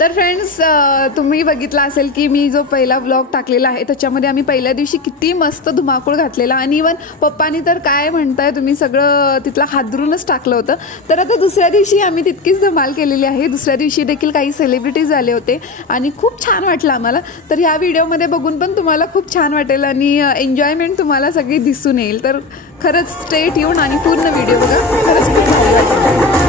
तर फ्रेंड्स, तुम्ही बघितला असेल की मी जो पहिला व्लॉग टाकलेला आहे त्याच्यामध्ये आम्ही पहिल्या दिवशी किती मस्त धुमाकूळ घातलेला आणि इवन पप्पानी तर काय म्हणताय तुम्ही सगळं तिथला हादरूनच टाकलं होतं. तर आता दुसऱ्या दिवशी आम्ही तितकीच धमाल केलेली आहे. दुसऱ्या दिवशी देखील काही सेलिब्रिटीज आले होते आणि खूप छान वाटलं आम्हाला. तर ह्या व्हिडिओमध्ये बघून पण तुम्हाला खूप छान वाटेल आणि एन्जॉयमेंट तुम्हाला सगळी दिसून येईल. तर खरंच स्टे ट्यून आणि पूर्ण व्हिडिओ बघा, खरंच खूप भारी वाटेल.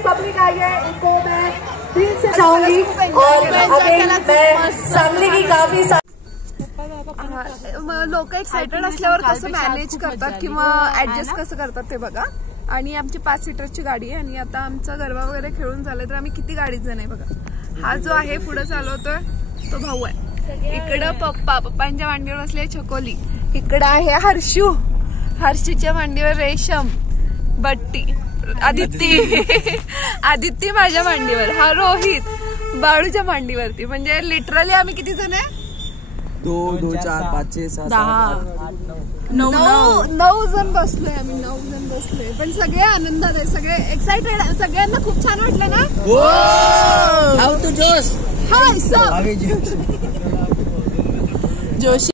पब्लिक आई है, उनको मैं दिल से चाहूंगी और मैं सांगली की काफी लोक एक्साइटेड असल्यावर कसं मॅनेज करतात किंवा ऍडजस्ट कसं करतात ते बघा. आणि आमची 5 सीटरची गाडी आहे आणि आता आमचा गरबा वगैरे खेळून झालं तर आम्ही किती गाडीत जण आहे बघा. हा जो आहे पुढे चालवतोय तो भाऊ आहे. इकडं पप्पांच्या मांडीवर बसले छकोली. इकडं आहे हर्षू, हर्षूच्या मांडीवर रेशम, बट्टी, आदित्य माझ्या मांडीवर, हा रोहित बाळूच्या मांडीवरती. म्हणजे लिटरली आम्ही किती जण आहे? 2 4 5 6 7 8 9 जण बसलोय आम्ही. 9 जण बसलोय पण सगळे आनंदात आहे, सगळे एक्साइटेड. सगळ्यांना खूप छान वाटलं ना. हाऊ टू जोश, हाय सब जोशी.